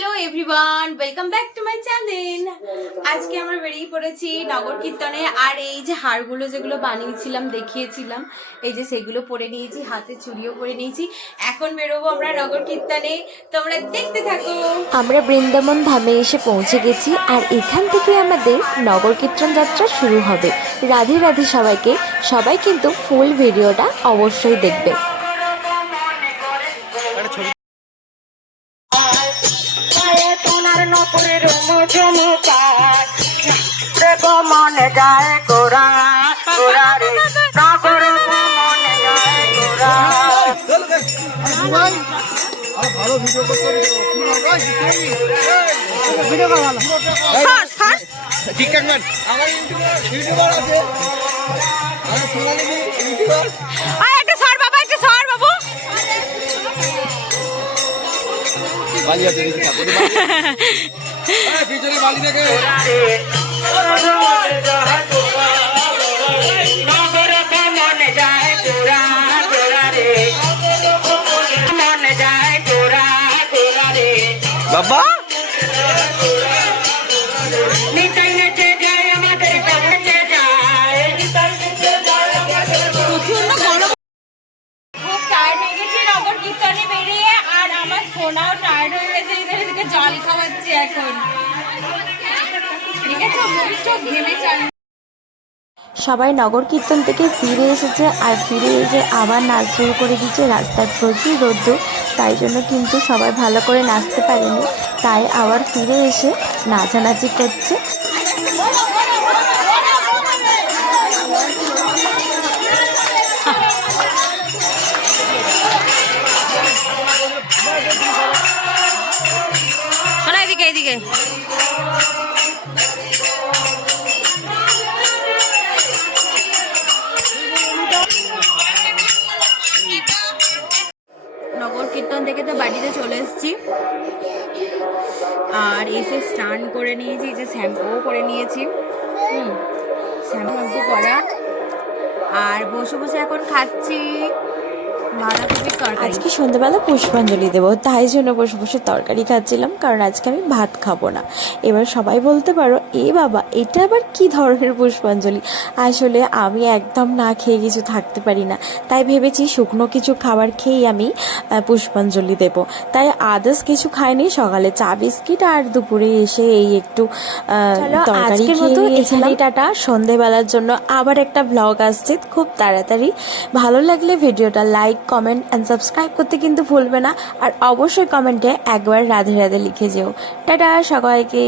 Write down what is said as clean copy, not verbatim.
Hello everyone, welcome back to my channel. আজকে আমরা বেরিয়ে পড়েছি নগর কীর্তনে। আর এই যে হারগুলো যেগুলো বানিয়েছিলাম, দেখিয়েছিলাম, এই যে সেগুলো পরে নিয়েছি, হাতে চুড়িও পরে নিয়েছি। এখন বেরোবো আমরা নগর কীর্তনে, তোমরা দেখতে থাকো। আমরা বৃন্দাবন ধামে এসে পৌঁছে গেছি, আর এখান থেকে আমাদের নগর কীর্তন যাত্রা শুরু হবে। রাধে রাধে সবাইকে। সবাই কিন্তু ফুল ভিডিওটা অবশ্যই দেখবে। মনে যায় গোরা গোরা রে নগর মনে যায় গোরা। ভালো ভিডিও করতে ঠিকঠাক ম্যান। আমার ইউটিউবার আছে, আমার সোনালি ইউটিউবার। একটা সর বাবা, একটা সর বাবু। বালি আছে দেখি থাকো পিছনে বালি দেখে। বাবা খুব টায়ার্ড হয়ে গেছি নগর কীর্তনে বেরিয়ে, আর আমার সোনাও টায়ার্ড হয়ে গেছে। এদেরকে জল খাওয়াচ্ছি এখন, ঠিক আছে? মুখ চোখ ঘেমে চাল। সবাই নগর কীর্তন থেকে ফিরে এসেছে, আর ফিরে এসে আবার নাচ শুরু করে দিচ্ছে। রাস্তায় প্রচুর রোদ্দুর, তাই জন্য কিন্তু সবাই ভালো করে নাচতে পারেনি, তাই আবার ফিরে এসে নাচানাচি করছে। শোনা এদিকে, এদিকে। নগর কীর্তন থেকে তো বাড়িতে চলে এসেছি, আর এসে স্নান করে নিয়েছি, যে শ্যাম্পুও করে নিয়েছি। শ্যাম্পু করা, আর বসে বসে এখন খাচ্ছি বাঁধাকপির তরকারি। আজকে সন্ধ্যাবেলা পুষ্পাঞ্জলি দেবো, তাই জন্য বসে বসে তরকারি খাচ্ছিলাম, কারণ আজকে আমি ভাত খাবো না। এবার সবাই বলতে পারো, এ বাবা এটা আবার কি ধরনের পুষ্পাঞ্জলি। আসলে আমি একদম না খেয়ে কিছু থাকতে পারি না, তাই ভেবেছি শুকনো কিছু খাবার খেয়েই আমি পুষ্পাঞ্জলি দেব। তাই আদার্স কিছু খাইনি, সকালে চা বিস্কিট আর দুপুরে এসে এই একটু তরকারি খেয়ে নিয়েছিলাম। টাটা। সন্ধেবেলার জন্য আবার একটা ব্লগ আসছে খুব তাড়াতাড়ি। ভালো লাগলে ভিডিওটা লাইক, কমেন্ট অ্যান্ড সাবস্ক্রাইব করতে কিন্তু ভুলবে না, আর অবশ্যই কমেন্টে একবার রাধে রাধে লিখে যেও। টাটা সবাইকে।